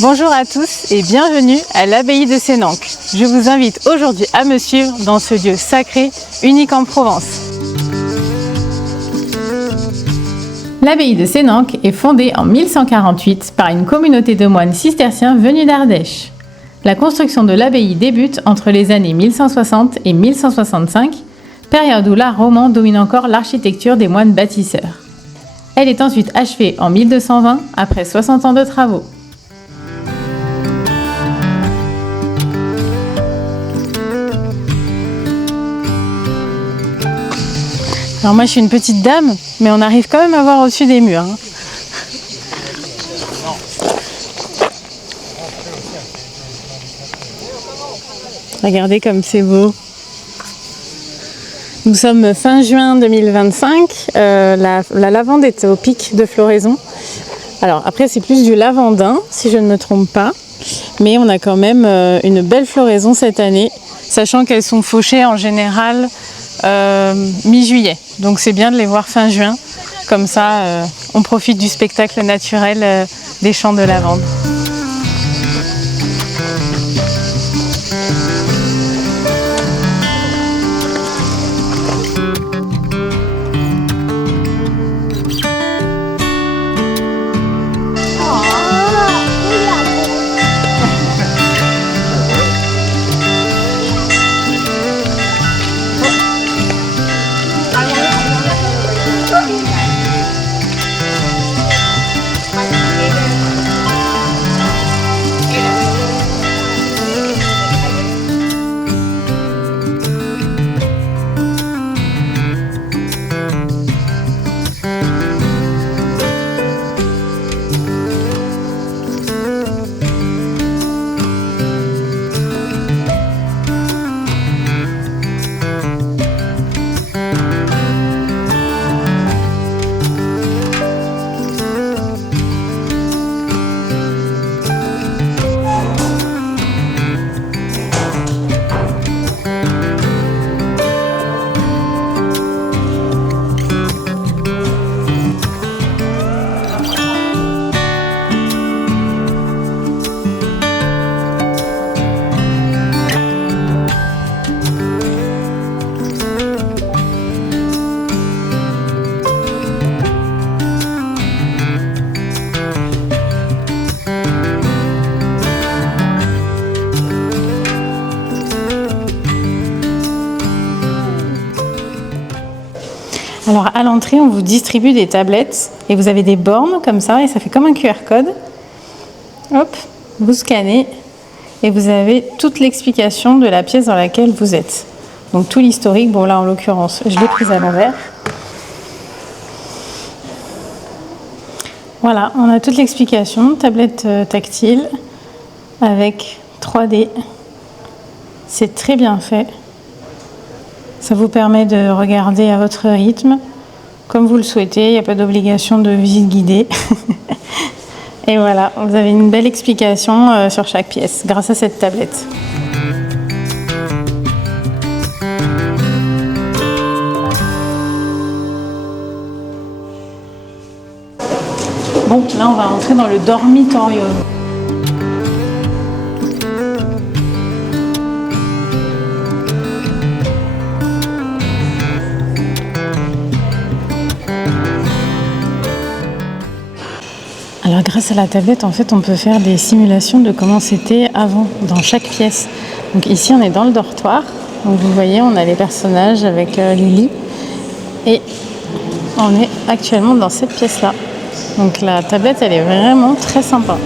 Bonjour à tous et bienvenue à l'abbaye de Sénanque. Je vous invite aujourd'hui à me suivre dans ce lieu sacré unique en Provence. L'abbaye de Sénanque est fondée en 1148 par une communauté de moines cisterciens venus d'Ardèche. La construction de l'abbaye débute entre les années 1160 et 1165, période où l'art roman domine encore l'architecture des moines bâtisseurs. Elle est ensuite achevée en 1220 après 60 ans de travaux. Alors moi je suis une petite dame, mais on arrive quand même à voir au-dessus des murs. Regardez comme c'est beau. Nous sommes fin juin 2025, la lavande est au pic de floraison. Alors après c'est plus du lavandin si je ne me trompe pas, mais on a quand même une belle floraison cette année, sachant qu'elles sont fauchées en général mi-juillet. Donc c'est bien de les voir fin juin, comme ça on profite du spectacle naturel des champs de lavande. Alors à l'entrée, on vous distribue des tablettes et vous avez des bornes comme ça et ça fait comme un QR code. Hop, vous scannez et vous avez toute l'explication de la pièce dans laquelle vous êtes. Donc tout l'historique, bon là en l'occurrence, je l'ai prise à l'envers. Voilà, on a toute l'explication, tablette tactile avec 3D. C'est très bien fait. Ça vous permet de regarder à votre rythme, comme vous le souhaitez. Il n'y a pas d'obligation de visite guidée. Et voilà, vous avez une belle explication sur chaque pièce grâce à cette tablette. Bon, là on va entrer dans le dormitorium. Alors grâce à la tablette, en fait, on peut faire des simulations de comment c'était avant dans chaque pièce. Donc ici, on est dans le dortoir. Donc vous voyez, on a les personnages avec Lily. Et on est actuellement dans cette pièce-là. Donc la tablette, elle est vraiment très sympa.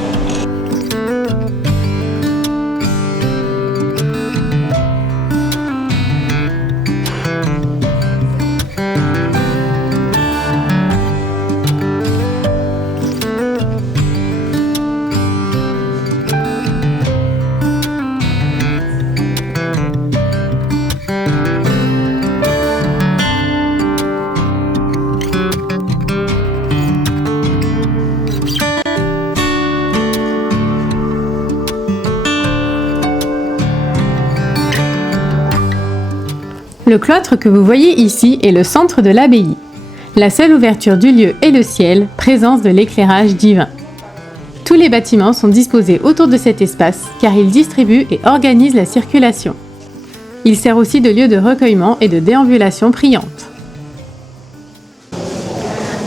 Le cloître que vous voyez ici est le centre de l'abbaye. La seule ouverture du lieu est le ciel, présence de l'éclairage divin. Tous les bâtiments sont disposés autour de cet espace car ils distribuent et organisent la circulation. Il sert aussi de lieu de recueillement et de déambulation priante.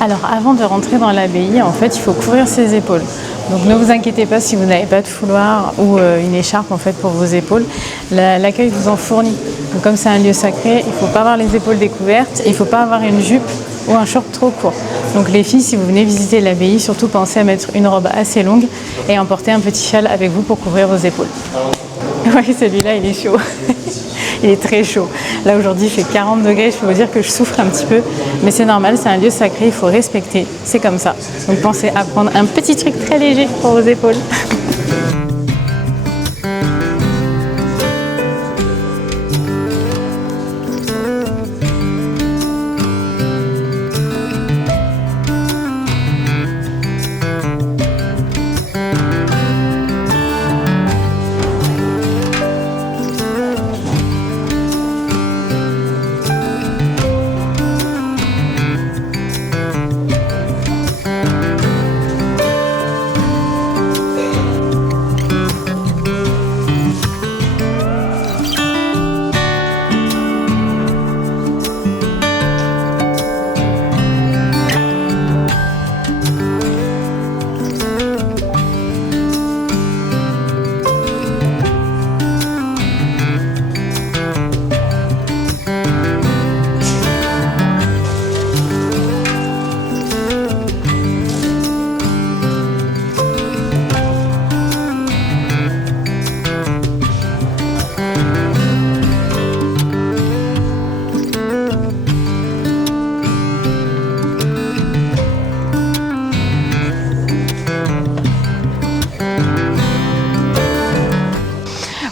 Alors avant de rentrer dans l'abbaye, en fait, il faut couvrir ses épaules. Donc ne vous inquiétez pas si vous n'avez pas de fouloir ou une écharpe en fait pour vos épaules. L'accueil vous en fournit. Donc comme c'est un lieu sacré, il ne faut pas avoir les épaules découvertes et il ne faut pas avoir une jupe ou un short trop court. Donc les filles, si vous venez visiter l'abbaye, surtout pensez à mettre une robe assez longue et emporter un petit châle avec vous pour couvrir vos épaules. Oui, celui-là, il est chaud. Il est très chaud. Là, aujourd'hui, il fait 40 degrés. Je peux vous dire que je souffre un petit peu. Mais c'est normal, c'est un lieu sacré, il faut respecter. C'est comme ça. Donc pensez à prendre un petit truc très léger pour vos épaules.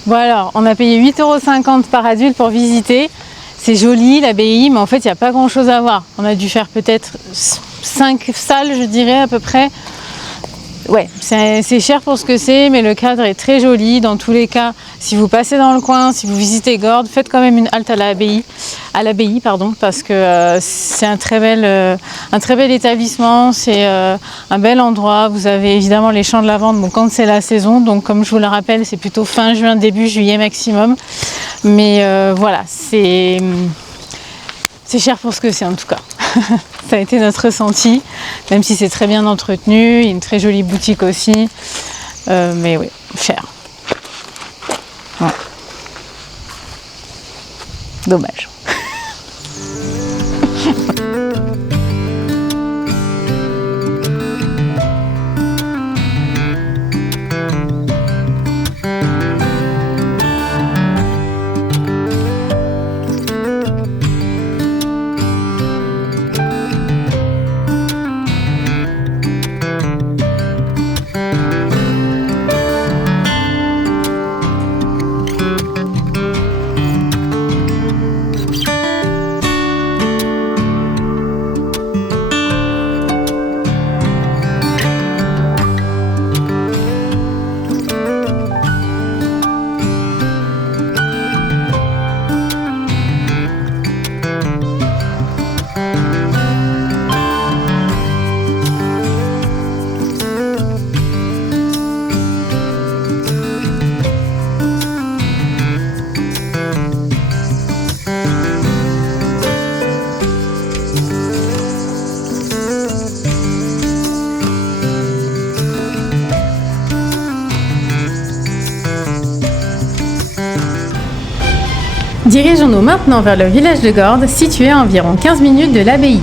Bon alors, on a payé 8,50 € par adulte pour visiter. C'est joli l'abbaye, mais en fait, il n'y a pas grand chose à voir. On a dû faire peut-être 5 salles, je dirais à peu près. Ouais, c'est cher pour ce que c'est, mais le cadre est très joli. Dans tous les cas, si vous passez dans le coin, si vous visitez Gordes, faites quand même une halte à l'abbaye, parce que c'est un très bel établissement, c'est un bel endroit. Vous avez évidemment les champs de lavande, bon, quand c'est la saison, donc comme je vous le rappelle, c'est plutôt fin juin, début juillet maximum. Mais voilà, c'est cher pour ce que c'est en tout cas. Ça a été notre ressenti, même si c'est très bien entretenu, il y a une très jolie boutique aussi, mais oui, cher. Ouais. Dommage. Dirigeons-nous maintenant vers le village de Gordes, situé à environ 15 minutes de l'abbaye.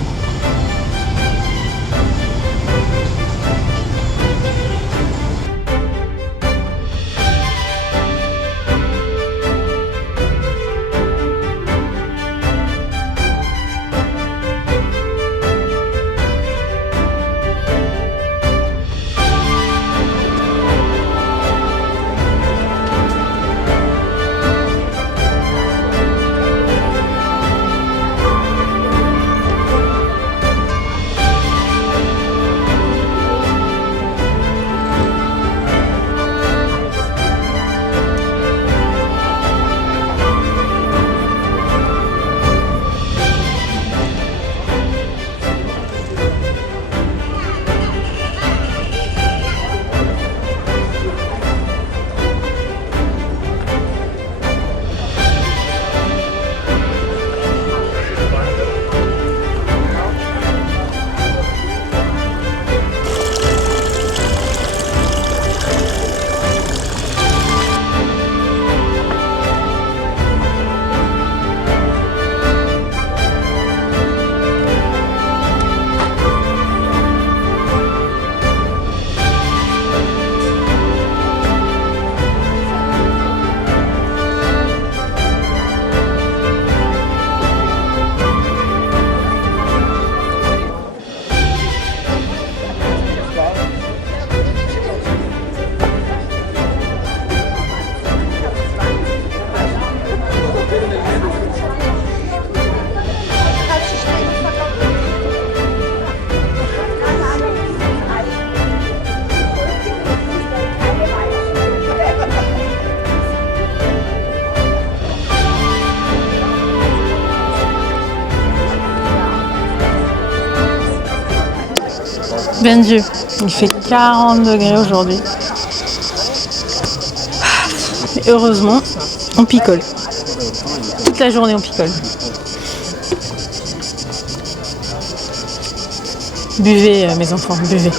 Ben Dieu, il fait 40 degrés aujourd'hui. Et heureusement, on picole. Toute la journée, on picole. Buvez, mes enfants, buvez.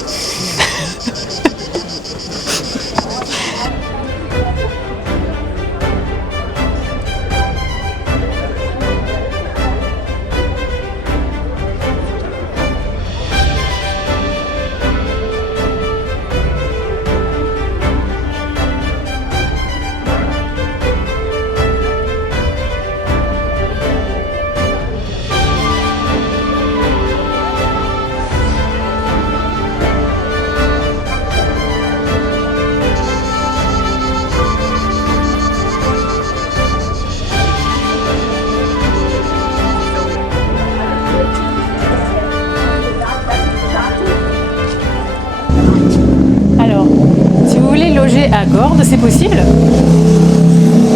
À Gordes, c'est possible.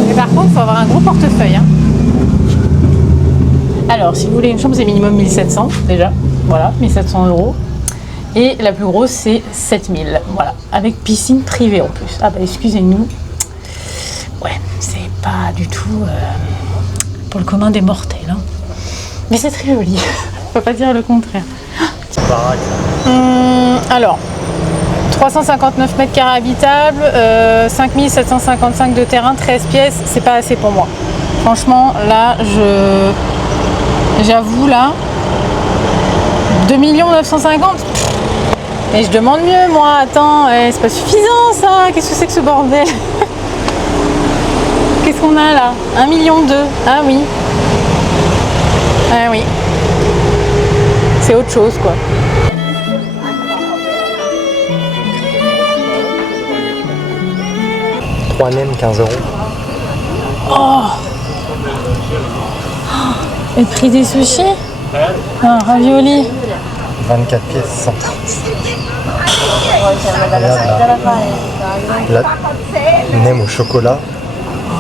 Mais par contre, il faut avoir un gros portefeuille. Hein. Alors, si vous voulez une chambre, c'est minimum 1700 déjà. Voilà, 1700 €. Et la plus grosse, c'est 7000. Voilà, avec piscine privée en plus. Ah bah, excusez-nous. Ouais, c'est pas du tout pour le commun des mortels. Hein. Mais c'est très joli. On peut pas dire le contraire. Alors. 359 mètres carrés habitables, 5755 de terrain, 13 pièces, c'est pas assez pour moi. Franchement, là, j'avoue, là, 2 950 000. Et je demande mieux, moi, attends, c'est pas suffisant ça, qu'est-ce que c'est que ce bordel? Qu'est-ce qu'on a là? 1,2 million. Ah oui. Ah oui. C'est autre chose, quoi. Nem 15 €. Oh, et le prix des sushis? Ah, ravioli. 24 pièces, 135. Regarde là. Nem au chocolat.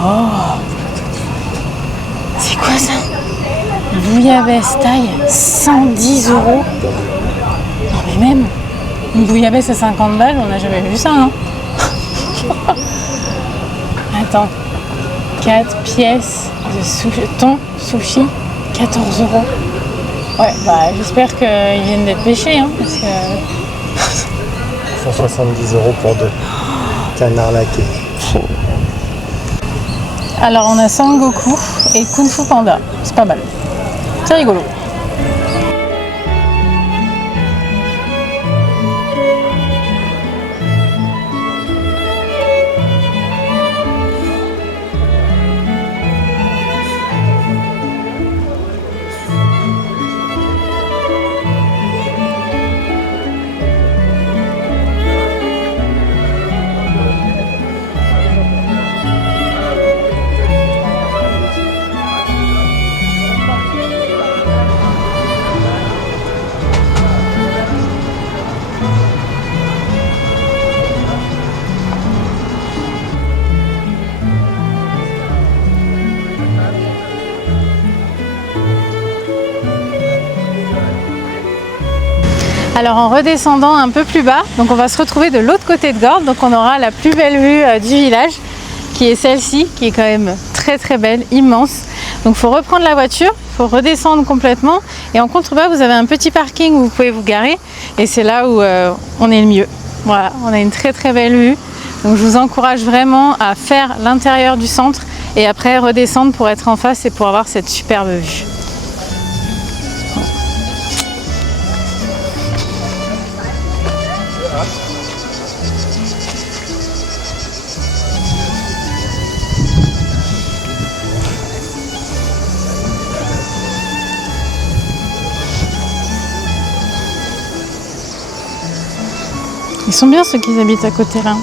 Oh, c'est quoi ça? Bouillabaisse taille 110 €. Non mais même une bouillabaisse à 50 balles, on n'a jamais vu ça, hein. Attends, 4 pièces de thon sushi, 14 €. Ouais, bah j'espère qu'ils viennent d'être pêchés, hein, parce que... 170 € pour 2. Canard laqué. Alors on a Sangoku et Kung Fu Panda, c'est pas mal. C'est rigolo. Alors en redescendant un peu plus bas, donc on va se retrouver de l'autre côté de Gordes, donc on aura la plus belle vue du village, qui est celle-ci, qui est quand même très très belle, immense. Donc il faut reprendre la voiture, il faut redescendre complètement, et en contrebas vous avez un petit parking où vous pouvez vous garer, et c'est là où on est le mieux. Voilà, on a une très très belle vue, donc je vous encourage vraiment à faire l'intérieur du centre, et après redescendre pour être en face et pour avoir cette superbe vue. Ils sont bien ceux qui habitent à côté là.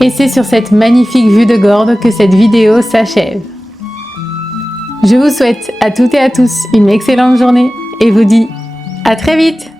Et c'est sur cette magnifique vue de Gordes que cette vidéo s'achève. Je vous souhaite à toutes et à tous une excellente journée et vous dis à très vite.